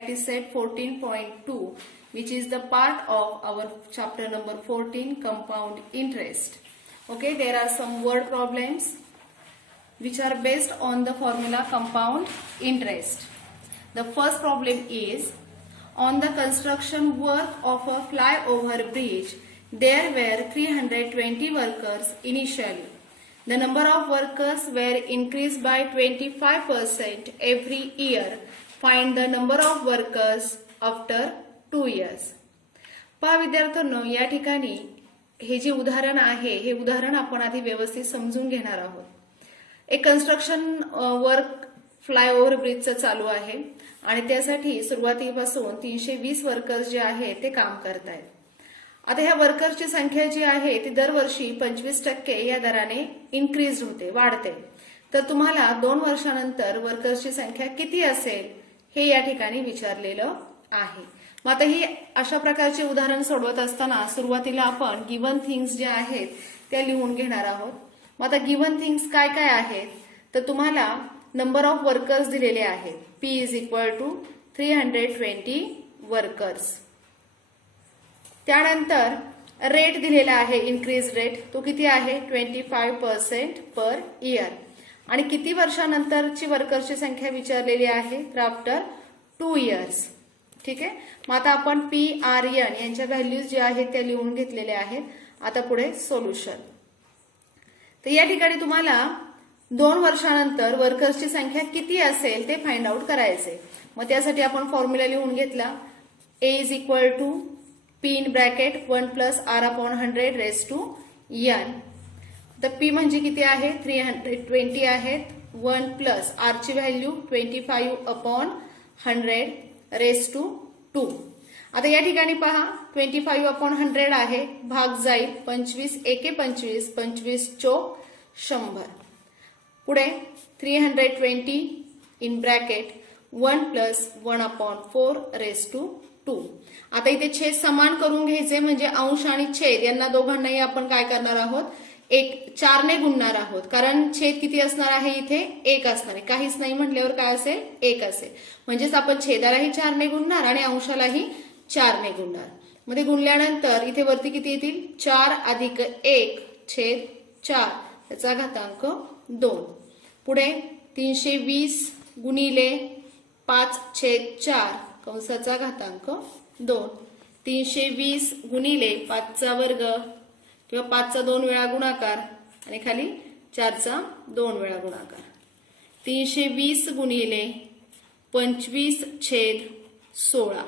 Practice set 14.2, which is the part of our chapter number 14, compound interest. Okay, there are some word problems which are based on the formula compound interest. The first problem is, on the construction work of a flyover bridge, there were 320 workers initially. The number of workers were increased by 25% every year. Find the number of workers after 2 years. पहा विद्यार्थ्यांनो, या ठिकाणी हे जे उदाहरण आहे हे उदाहरण आपण आधी व्यवस्थित समजून घेणार आहोत. एक कन्स्ट्रक्शन वर्क फ्लायओव्हर ब्रिजचं चालू आहे आणि त्यासाठी सुरुवातीपासून 320 वर्कर्स जे आहेत ते काम करत आहेत. आता ह्या वर्कर्सची संख्या जी आहे ती दरवर्षी 25% या दराने इन्क्रीज होते, वाढते. तर तुम्हाला 2 वर्षानंतर वर्कर्सची संख्या किती असेल हे या ठिकाणी विचारलेलं आहे. मग आता ही अशा प्रकारचे उदाहरण सोडवत असताना सुरुवातीला आपण गिव्हन थिंग्स ज्या आहेत त्या लिहून घेणार आहोत. मग आता गिव्हन थिंग्स काय काय आहेत तर तुम्हाला नंबर ऑफ वर्कर्स दिलेले आहेत. P = 320 workers. त्यानंतर रेट दिलेला आहे, इन्क्रीज रेट तो किती आहे 25% पर इयर. आणि किती वर्षानंतरची वर्कर्सची संख्या विचारलेली आहे तर आफ्टर 2 इयर्स. ठीक आहे. मग आता आपण PRN यांच्या व्हॅल्यूज ज्या आहेत त्या लिहून घेतलेल्या आहेत. आता पुढे सोल्युशन. तर या ठिकाणी तुम्हाला 2 वर्षानंतर वर्कर्सची संख्या किती असेल ते फाइंड आउट करायचे. मग त्यासाठी आपण फॉर्म्युला लिहून घेतला. A = P in bracket 1 + R/100 raised to n. तर P म्हणजे किती आहे 320 आहेत. 1 + R ची व्हॅल्यू 25/100 raised to 2. आता या ठिकाणी पहा 25/100 आहे, भाग जाईल 25 एके 25, 25 चोक 100. पुढे 320 इन ब्रॅकेट 1 + 1/4 raised to 2. आता इथे छेद समान करून घ्यायचे म्हणजे अंश आणि छेद यांना दोघांनाही आपण काय करणार आहोत 4 ने गुणणार आहोत. कारण छेद किती असणार आहे इथे 1 असणार आहे. काहीच नाही म्हटल्यावर काय असेल 1 असेल. म्हणजेच आपण छेदालाही 4 ने गुणणार आणि अंशालाही 4 ने गुणणार. मध्ये गुणल्यानंतर इथे वरती किती येतील 4 + 1 छेद 4 त्याचा घातांक 2. पुढे 320 गुणिले 5/4 कंसाचा घातांक 2. 320 गुणिले 5चा वर्ग किंवा 5चा 2 वेळा गुणाकार आणि खाली 4चा 2 वेळा गुणाकार. 320 गुणिले 25/16.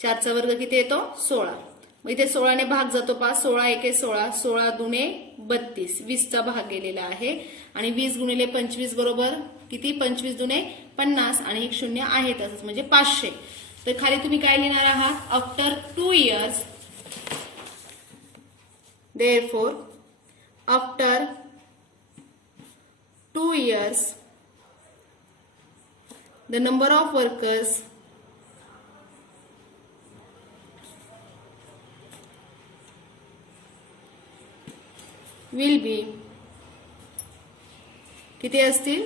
4चा वर्ग किती येतो 16. मग इथे 16 ने भाग जातो पहा. 16 एके 16, 16 दुने 32, 20चा भाग गेलेला आहे. आणि 20 गुणिले 25 बरोबर किती 25 दुने 50 आणि एक शून्य आहे तसंच म्हणजे 500. तर खाली तुम्ही काय लिहिणार आहात after 2 years. Therefore, after 2 years, the number of workers will be किती असतील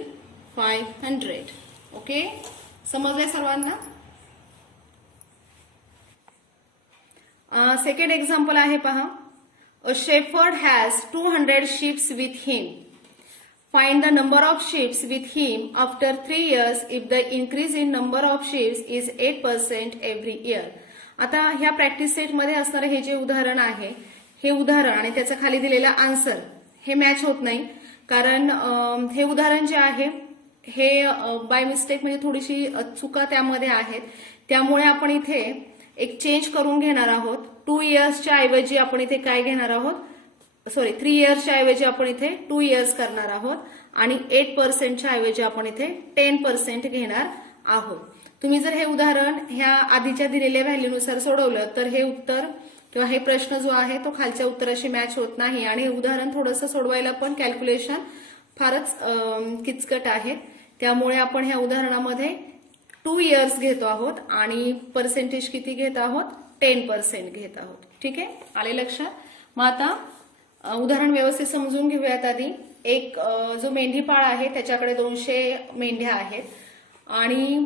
500. ओके, समजले सर्वांना. सेकंड एक्झाम्पल आहे पहा. A shepherd has 200 sheep with him. Find the number of sheep with him after 3 years if the increase in number of sheep is 8% every year. आता ह्या practice set मध्ये असणारे हे जे उदाहरण आहे हे उदाहरण आणि त्याचा खाली दिलेला आन्सर हे मॅच होत नाही. कारण हे उदाहरण जे आहे हे बाय मिस्टेक म्हणजे थोडीशी चुका त्यामध्ये आहेत. त्यामुळे आपण इथे एक चेंज करून घेणार आहोत. 2 इयर्सच्या ऐवजी आपण इथे काय घेणार आहोत 3 इयर्सच्या ऐवजी आपण इथे 2 इयर्स करणार आहोत आणि 8%च्या ऐवजी आपण इथे 10% घेणार आहोत. तुम्ही जर हे उदाहरण ह्या आधीच्या दिलेल्या व्हॅल्यूनुसार सोडवलं तर हे उत्तर किंवा हे प्रश्न जो आहे तो खालच्या उत्तराशी मॅच होत नाही आणि हे उदाहरण थोडंसं सोडवायला पण कॅल्क्युलेशन फारच किचकट आहे. त्यामुळे आपण ह्या उदाहरणामध्ये 2 इयर्स घेतो आहोत आणि पर्सेंटेज किती घेत आहोत 10% घेत आहोत. ठीक आहे, आले लक्षात. मग आता उदाहरण व्यवस्थित समजून घेऊयात. आधी एक जो मेंढीपाळ आहे त्याच्याकडे 200 मेंढ्या आहेत आणि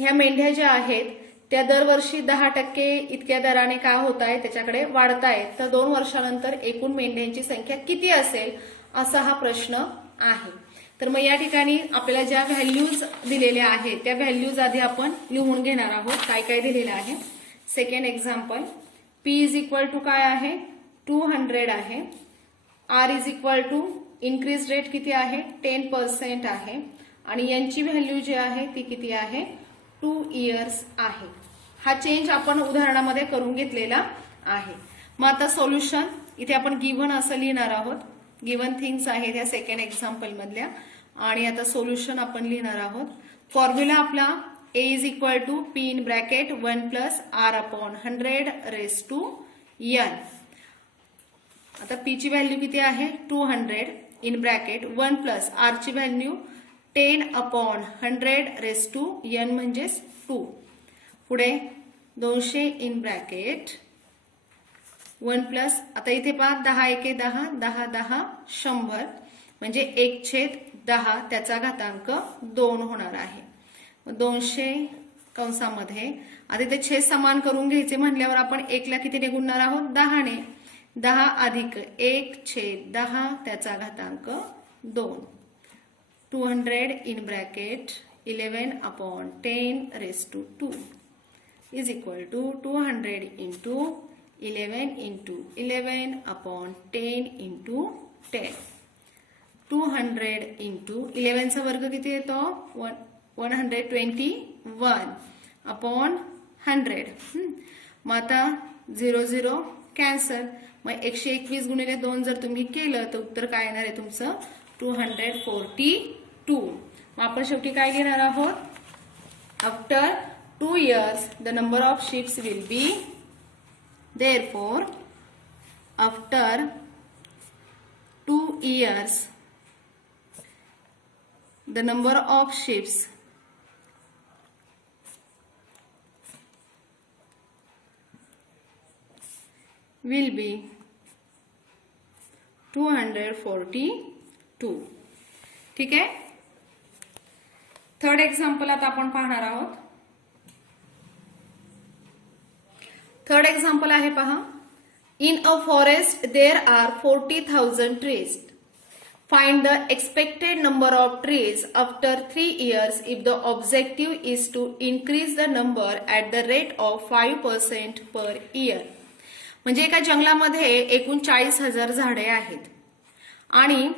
ह्या मेंढ्या ज्या आहेत त्या दरवर्षी 10% इतक्या दराने काय होत आहे त्याच्याकडे वाढतायत, तर 2 वर्षानंतर एकूण मेंढ्यांची संख्या किती असेल असा हा प्रश्न आहे. तर मग या ठिकाणी आपल्याला ज्या व्हॅल्यूज दिलेल्या आहेत त्या व्हॅल्यूज आधी आपण लिहून घेणार आहोत. काय काय दिलेलं आहे. Second example, P is equal to काय आहे 200 आहे. R is equal to increase rate किती आहे 10% आहे आणि यांची व्हॅल्यू जी आहे ती किती आहे 2 इयर्स आहे. हा चेंज आपण उदाहरणामध्ये करून घेतलेला आहे. मग आता सोल्युशन इथे आपण गिव्हन असं लिहिणार आहोत. गिव्हन थिंग्स आहेत ह्या सेकंड एक्झाम्पल मधल्या आणि आता सोल्युशन आपण लिहिणार आहोत. फॉर्म्युला आपला A is equal to P in bracket 1 plus R upon 100 raise to N. आता P ची व्हॅल्यू किती आहे 200 इन ब्रॅकेट 1 प्लस R ची value 10 upon 100 raise to N म्हणजेच 2. पुढे 200 इन ब्रॅकेट 1 प्लस आता इथे पहा 10 एके 10 10 10 100 म्हणजे 1/10 त्याचा घातांक 2 होणार आहे. 200 कंसामध्ये आता इथे छेद समान करून घ्यायचे म्हणल्यावर आपण 1 ला कितीने गुणणार आहोत 10 ने. 10 अधिक 1/10 त्याचा घातांक 2. 200 in bracket 11 upon 10 raise to 2 is equal to 200 into 11 into 11 upon 10 into 10. 200 into 11 चा वर्ग किती येतो 121 अपॉन 100. मग आता 0 0 कॅन्सल. मग 121 गुणिले 2 जर तुम्ही केलं तर उत्तर काय येणार आहे तुमचं 242. मग आपण शेवटी काय घेणार आहोत after 2 years the number of ships will be, therefore after 2 years the number of ships will be 242. ठीक आहे. थर्ड एक्झाम्पल आता आपण पाहणार आहोत. थर्ड एक्झाम्पल आहे पहा. In a forest there are 40,000 trees. Find the expected number of trees after 3 years if the objective is to increase the number at the rate of 5% per year. म्हणजे एका जंगलामध्ये एकूण 40,000 झाडे आहेत आणि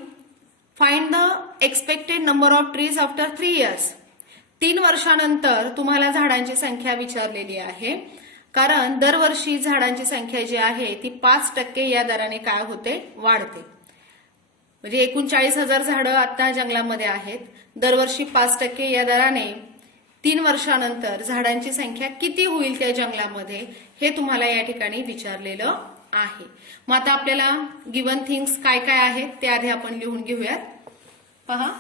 find the expected number of trees after 3 years. 3 वर्षानंतर तुम्हाला झाडांची संख्या विचारलेली आहे. कारण दरवर्षी झाडांची संख्या जी आहे ती 5% या दराने काय होते वाढते. म्हणजे एकूण 40,000 झाडं आता जंगलामध्ये आहेत. दरवर्षी 5% या दराने 3 वर्षानंतर झाडांची संख्या किती होईल त्या जंगलामध्ये हे तुम्हाला या ठिकाणी विचारलेलं आहे. मग आता आपल्याला गिव्हन थिंग्स काय काय आहेत ते आधी आपण लिहून घेऊयात. पहा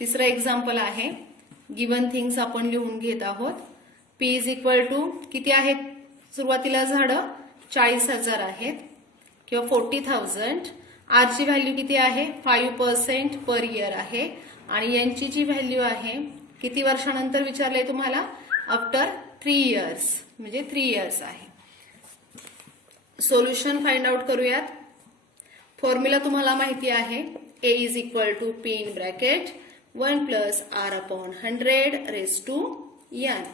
तिसरं एक्झाम्पल आहे. गिव्हन थिंग्स आपण लिहून घेत आहोत. P इज इक्वल टू किती आहेत सुरुवातीला झाडं 40,000 आहेत किंवा 40,000. R ची व्हॅल्यू किती आहे 5% पर इयर आहे आणि यांची जी व्हॅल्यू आहे किती वर्षानंतर विचारले तुम्हाला आफ्टर 3 years म्हणजे 3 years आहे. सोल्युशन फाइंड आउट करूयात. फॉर्म्युला तुम्हाला माहिती आहे. A is equal to P in bracket 1 plus R upon 100 raise to N.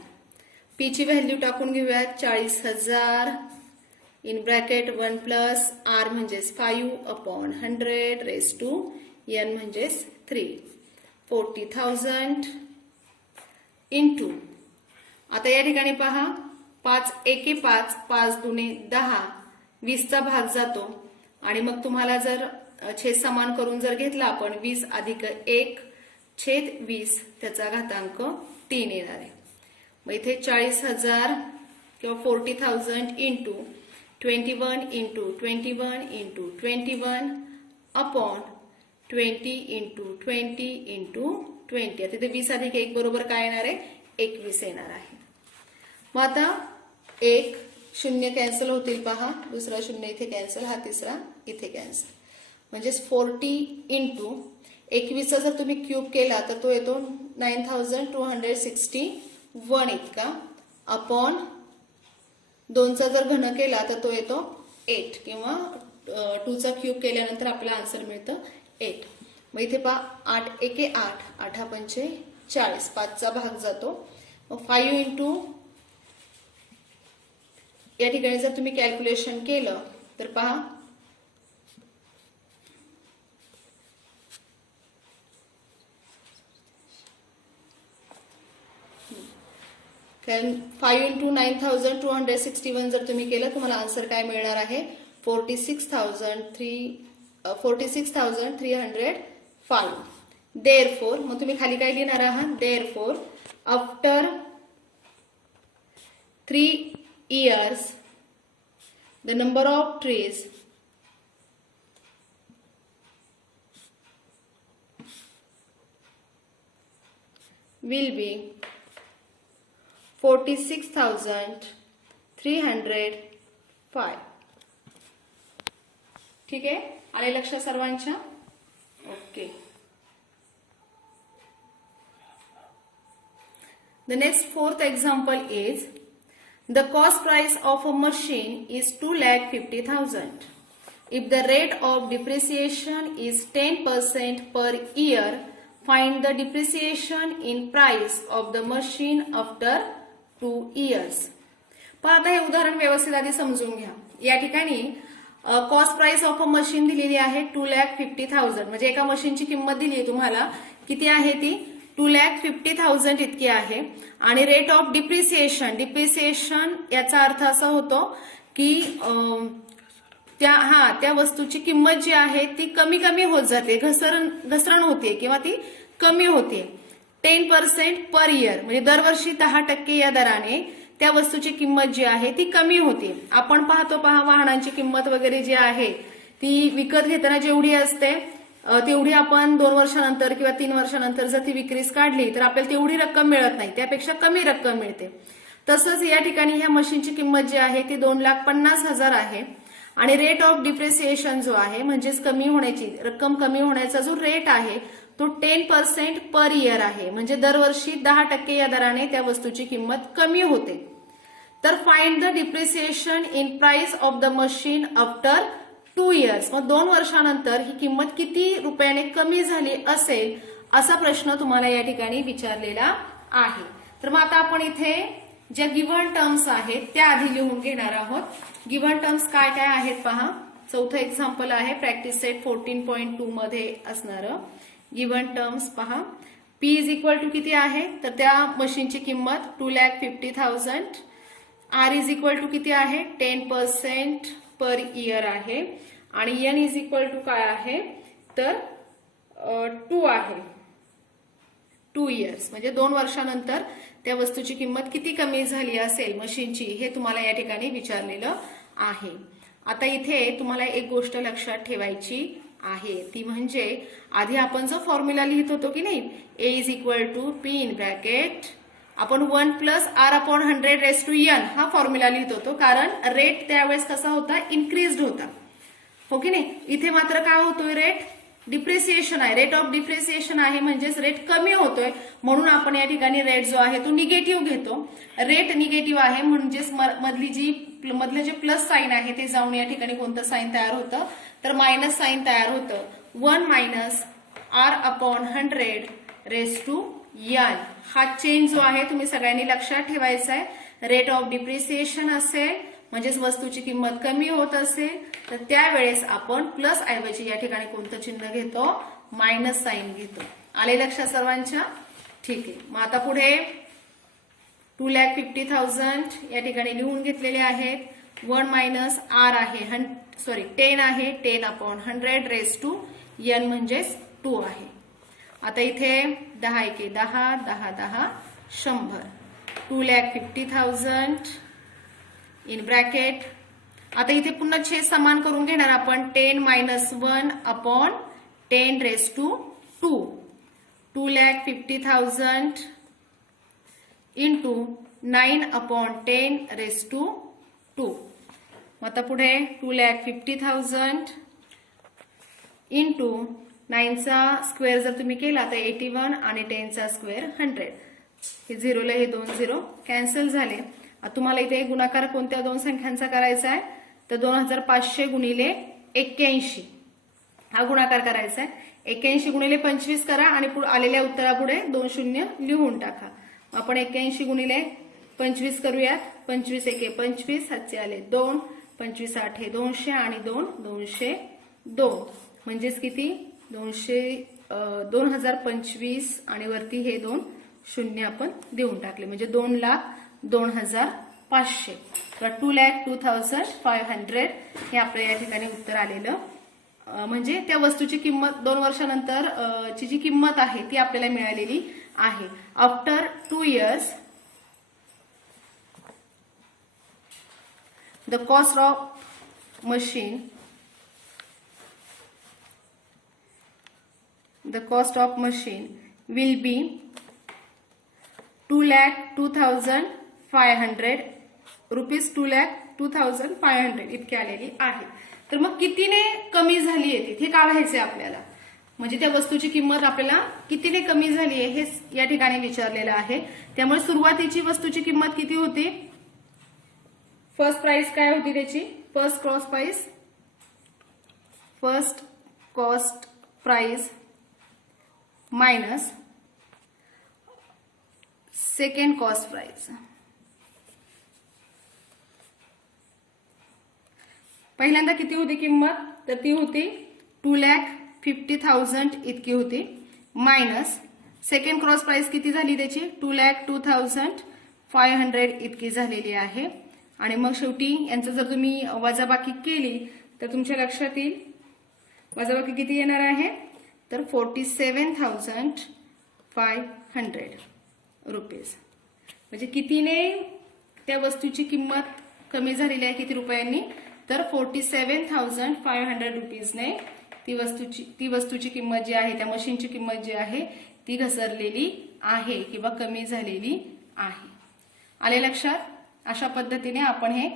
P ची व्हॅल्यू टाकून घेऊयात 40,000 इन ब्रॅकेट 1 प्लस R म्हणजेच 5 अपॉन 100 रेस टू N म्हणजेच 3. 40,000 इंटू आता या ठिकाणी पहा 5 एके 5 5 दुने 10 20चा भाग जातो आणि मग तुम्हाला जर छेद समान करून जर घेतला आपण 20 अधिक 1/20 त्याचा घातांक 3 येणार आहे. मग इथे 40,000 किंवा 40,000 into 21 into 21 into 21 upon 20 into 20 into 20. आता इथे 20 अधिक 1 बरोबर काय येणार आहे 21 येणार आहे. मग आता 1 0 कॅन्सल होतील पहा. दुसरा 0 इथे कॅन्सल. हा तिसरा इथे कॅन्सल. म्हणजेच 40 इंटू 21 जर तुम्ही क्यूब केला तर तो येतो 9260 1 इतका अपॉन 2चा जर घन केला तर तो येतो 8 किंवा 2चा क्यूब केल्यानंतर आपला आन्सर मिळतं 8. मग इथे पहा 8 एके 8, 8 पंचे 40, 5चा भाग जातो. मग 5 इंटू या ठिकाणी जर तुम्ही कॅल्क्युलेशन केलं तर पहा 5 इंटू 9261 जर तुम्ही केलं तुम्हाला आन्सर काय मिळणार आहे 46,305. देअरफोर मग तुम्ही खाली काय लिहिणार आहात therefore after 3 years the number of trees will be 46,305. ठीक आहे, आले लक्षात सर्वांच्या? Okay. The next fourth example is the cost price of a machine is 2,50,000. If the rate of depreciation is 10% per year, find the depreciation in price of the machine after 2 years. पण आता हे उदाहरण व्यवस्थित आधी समजून घ्या. या ठिकाणी cost price of a machine दिलेली आहे 2,50,000. म्हणजे एका मशीनची किंमत दिली आहे तुम्हाला, किती आहे ती 2,50,000 इतकी आहे. आणि रेट ऑफ डिप्रिसिएशन याचा अर्थ असा होतो की त्या वस्तूची किंमत जी आहे ती कमी कमी होत जाते, घसरण होते किंवा ती कमी होते. 10% पर इयर म्हणजे दरवर्षी 10% या दराने त्या वस्तूची किंमत जी आहे ती कमी होते. आपण पाहतो वाहनांची किंमत वगैरे जी आहे ती विकत घेताना जेवढी असते तेवढी आपण 2 वर्षानंतर किंवा 3 वर्षानंतर जर ती विक्रीस काढली तर आपल्याला तेवढी रक्कम मिळत नाही, त्यापेक्षा कमी रक्कम मिळते. तसंच या ठिकाणी ह्या मशीनची किंमत जी आहे ती 2,50,000 आहे. आणि रेट ऑफ डिप्रिसिएशन जो आहे म्हणजेच रक्कम कमी होण्याचा जो रेट आहे तो 10% पर इयर आहे. म्हणजे दरवर्षी 10% या दराने त्या वस्तूची किंमत कमी होते. तर find the depreciation in price of the machine after 2 years. मग 2 वर्षानंतर ही किंमत किती रुपयाने कमी झाली असेल असा प्रश्न तुम्हाला या ठिकाणी विचारलेला आहे. तर मग आता आपण इथे ज्या गिव्हन टर्म्स आहेत त्या आधी लिहून घेणार आहोत. गिव्हन टर्म्स काय काय आहेत पहा. चौथं एक्झाम्पल आहे प्रॅक्टिस सेट 14.2 मध्ये असणारं. गिव्हन टर्म्स पहा. P इज इक्वल टू किती आहे तर त्या मशीनची किंमत 2,50,000. R इज इक्वल टू किती आहे 10% पर इयर आहे. आणि N इज इक्वल टू काय आहे तर 2 आहे. 2 years म्हणजे 2 वर्षानंतर त्या वस्तूची किंमत किती कमी झाली असेल मशीनची हे तुम्हाला या ठिकाणी विचारलेलं आहे. आता इथे तुम्हाला एक गोष्ट लक्षात ठेवायची आहे ती म्हणजे आधी आपण जो फॉर्म्युला लिहित होतो की नाही A is equal to P in bracket आपण 1 + R/100⁻n हा फॉर्म्युला लिहित होतो, कारण रेट त्यावेळेस कसा होता इन्क्रीज्ड होता, हो की नाही. इथे मात्र काय होतोय रेट डिप्रिसिएशन आहे, रेट ऑफ डिप्रिसिएशन आहे म्हणजेच रेट कमी होतोय. म्हणून आपण या ठिकाणी रेट जो आहे तो निगेटिव्ह घेतो. रेट निगेटिव्ह आहे म्हणजेच मधलं जे प्लस साईन आहे ते जाऊन या ठिकाणी कोणतं साईन तयार होतं तर मायनस साईन तयार होतं. 1 - R/100⁻n हा चेंज जो आहे तुम्ही सगळ्यांनी लक्षात ठेवायचा आहे. रेट ऑफ डिप्रिसिएशन असेल म्हणजेच वस्तूची किंमत कमी होत असेल तर त्यावेळेस आपण प्लस ऐवजी या ठिकाणी कोणतं चिन्ह घेतो मायनस साईन घेतो. आले लक्षात सर्वांच्या? ठीक आहे. मग आता पुढे 2,50,000 या ठिकाणी लिहून घेतलेले आहेत. 1 - R आहे 10 आहे 10/100⁻n म्हणजेच 2 आहे. आता इथे 10 × 10 10 10 100 2,50,000 इन ब्रॅकेट. आता इथे पुन्हा छेद समान करून घेणार आपण 10 - 1/10⁻². 2,50,000 इंटू 9/10⁻². आता पुढे 2,50,000 इंटू 9चा स्क्वेअर जर तुम्ही केला तर 81 आणि 10चा स्क्वेअर 100. हे झिरोला हे 2 झिरो कॅन्सल झाले. तुम्हाला इथे गुणाकार कोणत्या दोन संख्यांचा करायचा आहे, तर 2500 गुणिले 81 हा गुणाकार करायचा आहे. 81 गुणिले 25 करा आणि आलेल्या उत्तरापुढे 2 शून्य लिहून टाका. आपण 81 गुणिले 25 करूयात. 25 एके 25, हातचे आले 2, 25 8 200 आणि 2 202 म्हणजेच किती 2025 आणि वरती हे 2 शून्य आपण देऊन टाकले म्हणजे 2,02,500 किंवा 2,02,500 हे आपल्या या ठिकाणी उत्तर आलेलं. म्हणजे त्या वस्तूची किंमत 2 वर्षानंतर ची जी किंमत आहे ती आपल्याला मिळालेली आहे. After 2 years the cost of machine will be 2,02,500 rupees 2,02,500 इतकी आलेली आहे. तर मग कितीने कमी झाली आहे हे काढायचे आपल्याला. म्हणजे त्या वस्तूची किंमत आपल्याला कितीने कमी झाली आहे हे या ठिकाणी विचारलेलं आहे. त्यामुळे सुरुवातीची वस्तूची किंमत किती होती, फर्स्ट प्राइस काय होती त्याची, first cost price minus second cost price. पहिल्यांदा किती होती किंमत, तर ती होती 2,50,000 इतकी होती, मायनस सेकंड क्रॉस प्राइस किती झाली त्याची 2,02,500 इतकी झालेली आहे. आणि मग शेवटी यांचं जर तुम्ही वजाबाकी केली तर तुमच्या लक्षात येईल वजाबाकी किती येणार आहे, तर 47,500 रुपीज. म्हणजे कितीने त्या वस्तूची किंमत कमी झालेली आहे, किती रुपयांनी, तर 47,500 रुपीजने ती वस्तूची किंमत जी आहे, त्या मशीनची किंमत जी आहे ती घसरलेली आहे किंवा कमी झालेली आहे. आले लक्षात. अशा पद्धतीने आपण हे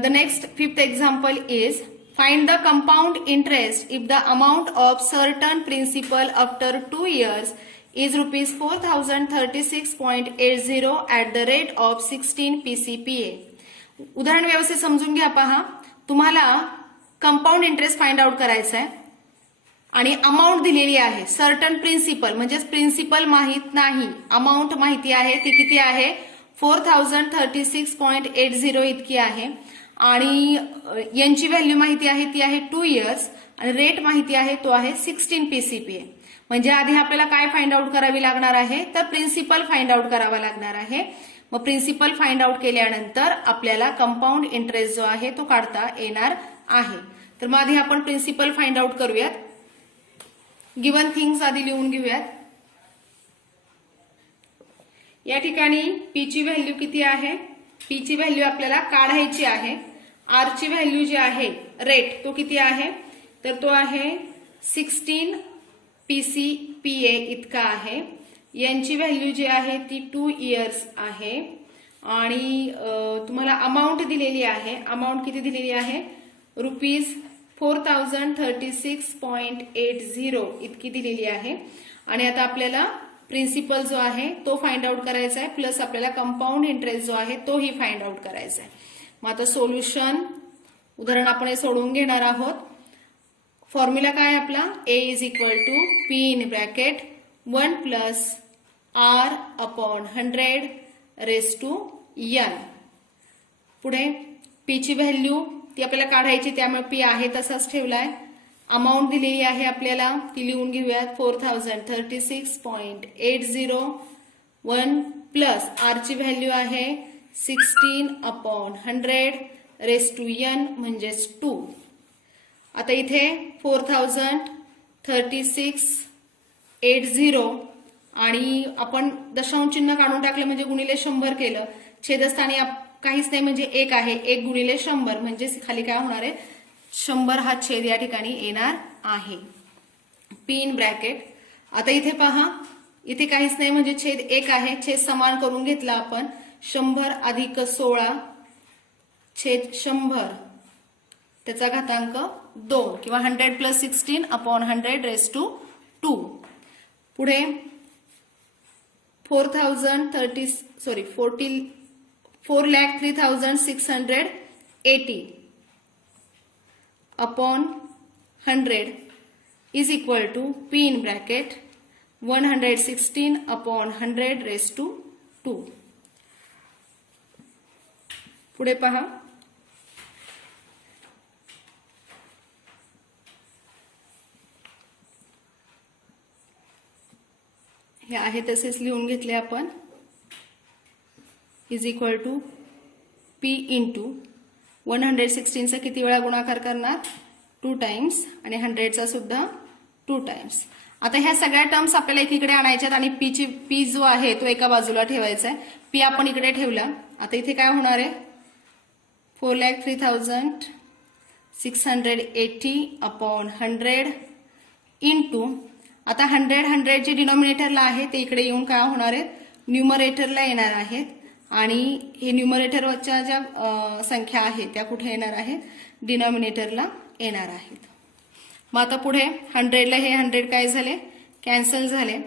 the next 5th example is find the compound interest if the amount of certain principal after 2 years is rupees 4,036.80 at the rate of 16 PCPA. उदाहरण व्यवस्थित समजून घ्या. पहा, तुम्हाला कंपाऊंड इंटरेस्ट फाइंड आउट करायचा आहे आणि अमाऊंट दिलेली आहे. सर्टन प्रिन्सिपल म्हणजे प्रिन्सिपल माहित नाही, अमाऊंट माहिती आहे. ती किती आहे, 4,036.80 इतकी आहे. आणि यांची व्हॅल्यू माहिती आहे ती आहे 2 years आणि रेट माहिती आहे तो आहे 16 PCPA. म्हणजे आधी आपल्याला काय फाइंड आउट करावी लागणार आहे, तर प्रिन्सिपल फाइंड आउट करावा लागणार आहे. मग प्रिन्सिपल फाइंड आउट केल्यानंतर आपल्याला कंपाऊंड इंटरेस्ट जो आहे तो काढता येणार आहे. तर मग आधी आपण प्रिन्सिपल फाइंड आउट करूयात. गिवन थिंग्स आधी लिहून घेऊयात. या ठिकाणी पी ची व्हॅल्यू किती आहे, पी ची व्हॅल्यू आपल्याला काढायची आहे. आर ची व्हॅल्यू जी आहे रेट तो किती आहे, तर तो आहे 16 PCPA इतका आहे. यांची व्हॅल्यू जी आहे ती 2 years आहे. आणि तुम्हाला अमाऊंट दिलेली आहे, अमाऊंट किती दिलेली आहे, रुपीज 4,036.80 इतकी दिलेली आहे. आणि आता आपल्याला प्रिन्सिपल जो आहे तो फाइंड आउट करायचा आहे, प्लस आपल्याला कंपाऊंड इंटरेस्ट जो आहे तोही फाइंड आउट करायचा आहे. मग आता सोल्युशन उदाहरण आपण हे सोडवून घेणार आहोत. फॉर्म्युला काय आपला, A is equal to P in bracket 1 plus R upon 100 raise to N. पुढे P ची व्हॅल्यू ती आपल्याला काढायची, त्यामुळे P आहे तसाच ठेवलाय. अमाऊंट दिलेली आहे आपल्याला ती लिहून घेऊयात 4,036.80. 1 प्लस R ची व्हॅल्यू आहे 16 अपॉन 100 रेस टू N म्हणजेच 2. आता इथे 4,036.80 आणि आपण दशांश चिन्ह काढून टाकलं म्हणजे गुणिले 100 केलं. छेदस्थानी काहीच नाही म्हणजे 1 आहे, 1 गुणिले 100 म्हणजे खाली काय होणार आहे, 100 हा छेद या ठिकाणी येणार आहे. P in bracket. आता इथे पहा, इथे काहीच नाही म्हणजे छेद 1 आहे, छेद समान करून घेतला आपण. 100 अधिक 16 छेद 100 त्याचा घातांक 2 किंवा 100 प्लस 16 अपॉन 100 रेस टू 2. पुढे 4,03,680 upon 100 is equal to P in bracket 116 upon 100 raised to 2. पुढे पहा, हे आहे तसेच लिहून घेतले आपण. Is equal to P into 116चा किती वेळा गुणाकार करणार? 2 टाइम्स आणि 100चा सुद्धा 2 टाइम्स. आता ह्या सगळ्या टर्म्स आपल्याला एकीकडे आणायच्यात आणि P जो आहे तो एका बाजूला ठेवायचा आहे. P आपण इकडे ठेवला. आता इथे काय होणार आहे? 4,03,680 अपॉन 100 इंटू, आता 100 जे डिनॉमिनेटरला आहे ते इकडे येऊन काय होणार आहे? न्यूमरेटरला येणार आहेत आणि हे न्यूमरेटरच्या ज्या संख्या आहेत त्या कुठे येणार आहेत? डिनॉमिनेटरला येणार आहेत. मग आता पुढे 100ला हे 100 काय झाले? कॅन्सल झाले.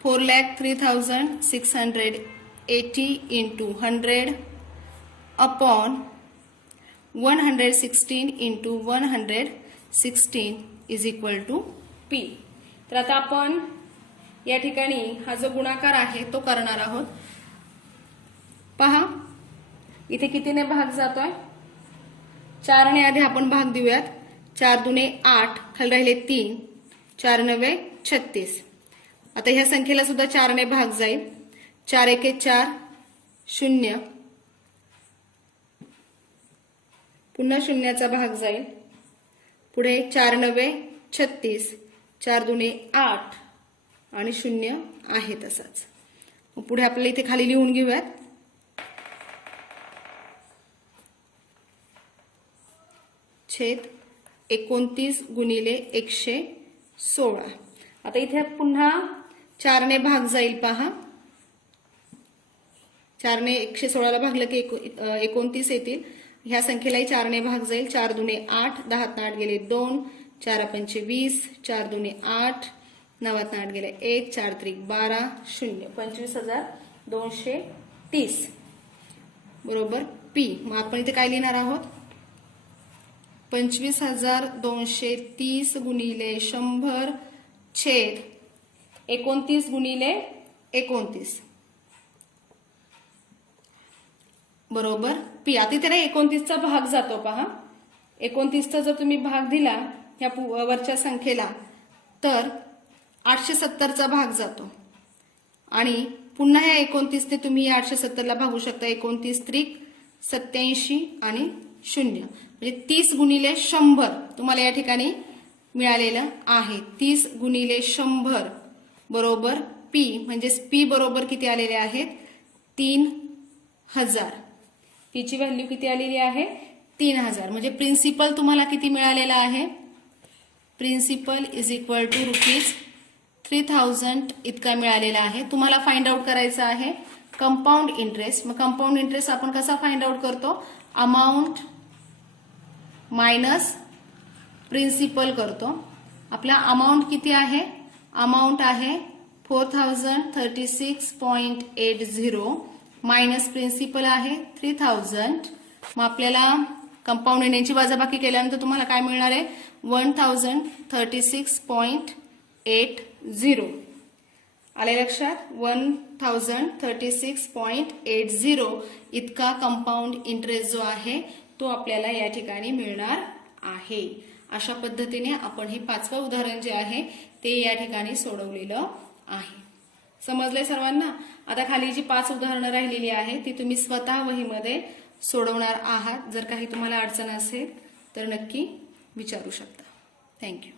4,03,680 into 100 upon 116 into 116 is equal to P. तर आता आपण या ठिकाणी हा जो गुणाकार आहे तो करणार आहोत. पहा, इथे कितीने भाग जातोय? 4 ने आधी आपण भाग देऊयात. 4 दुने 8, खाली राहिले 3, 4 9 36. आता ह्या संख्येला सुद्धा 4 ने भाग जाईल. 4 1 4, 0, पुन्हा शून्याचा भाग जाईल. पुढे 4 9 36, 4 दुने 8 आणि 0 आहे तसाच. पुढे आपल्याला इथे खाली लिहून घेऊयात. छेद 29 गुणिले 116. आता इथे पुन्हा 4 ने भाग जाईल. पहा, 4 ने 116ला भागलं की 29 येतील. ह्या संख्येलाही 4 ने भाग जाईल. 4 दुने 8, 10 8 गेले 2, 4 पंचे 20, 4 दुने 8, 9 8 गेले 1, 4 त्रिक 12, 0, 25,230 बरोबर P. मग आपण इथे काय लिहिणार आहोत? 25,230 गुणिले 100 छेद 29 गुणिले 29 बरोबर P. आता इथे 29चा भाग जातो. पहा, 29चा जर तुम्ही भाग दिला ह्या वरच्या संख्येला तर 870चा भाग जातो आणि पुन्हा ह्या 29ने तुम्ही 870ला भागू शकता. 29 त्रिक 87 आणि 0 म्हणजे 30 गुणिले 100 तुम्हाला या ठिकाणी मिळालेलं आहे. 30 गुणिले 100 बरोबर P. म्हणजे P बरोबर किती आलेले आहेत? 3000. P ची व्हॅल्यू किती आलेली आहे? 3000. म्हणजे प्रिन्सिपल तुम्हाला किती मिळालेला आहे? प्रिन्सिपल इज इक्वल टू ₹3000 इतका मिळालेला आहे. तुम्हाला फाइंड आउट करायचं आहे कंपाऊंड इंटरेस्ट. मग कंपाऊंड इंटरेस्ट आपण कसा फाइंड आउट करतो? अमाऊंट मायनस प्रिन्सिपल करतो. आपला अमाऊंट किती आहे? अमाऊंट आहे 4036.80 मायनस प्रिन्सिपल आहे 3000. मग आपल्याला कंपाऊंड येण्याची वजाबाकी केल्यानंतर तुम्हाला काय मिळणार आहे? 1036.80. आले लक्षात? 1036.80 इतका कंपाऊंड इंटरेस्ट जो आहे तो आपल्याला या ठिकाणी मिळणार आहे. अशा पद्धतीने आपण हे 5वं उदाहरण जे आहे ते या ठिकाणी सोडवलेलं आहे. समजलंय सर्वांना? आता खाली जी 5 उदाहरणं राहिलेली आहे ती तुम्ही स्वतः वहीमध्ये सोडवणार आहात. जर काही तुम्हाला अडचण असेल तर नक्की विचारू शकता. थँक्यू.